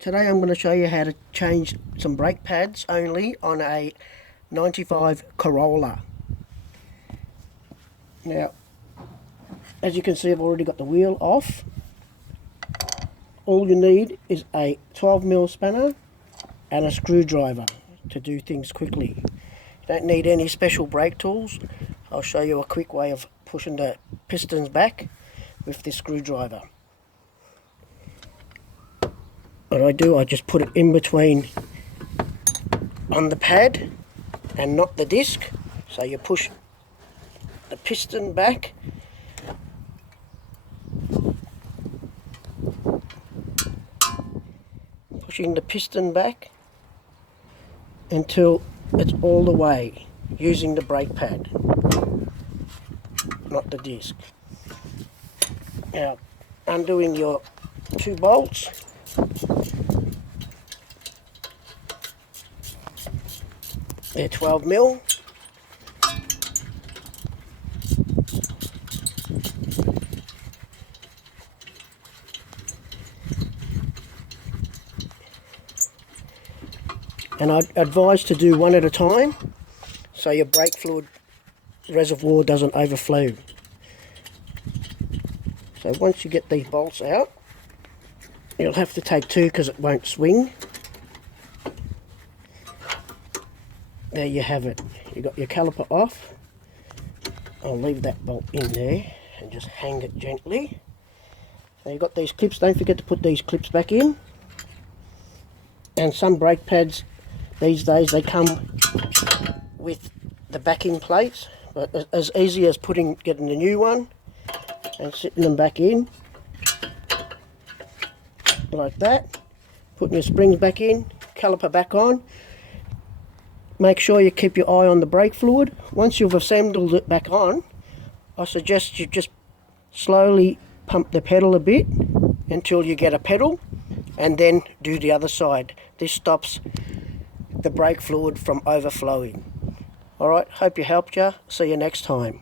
Today I'm going to show you how to change some brake pads only on a 95 Corolla. Now, as you can see, I've already got the wheel off. All you need is a 12mm spanner and a screwdriver to do things quickly. You don't need any special brake tools. I'll show you a quick way of pushing the pistons back with this screwdriver. What I just put it in between on the pad and not the disc. So you push the piston back, pushing the piston back until it's all the way, using the brake pad, not the disc. Now, undoing your two bolts. They're 12mm. And I'd advise to do one at a time so your brake fluid reservoir doesn't overflow. So once you get these bolts out, you'll have to take two because it won't swing. There you have it. You got your caliper off. I'll leave that bolt in there and just hang it gently. So you've got these clips. Don't forget to put these clips back in. And some brake pads these days, they come with the backing plates, but as easy as getting a new one and sitting them back in like that, putting your springs back in, caliper back on. Make sure you keep your eye on the brake fluid. Once you've assembled it back on, I suggest you just slowly pump the pedal a bit until you get a pedal, and then do the other side. This stops the brake fluid from overflowing. Alright, hope you helped you. See you next time.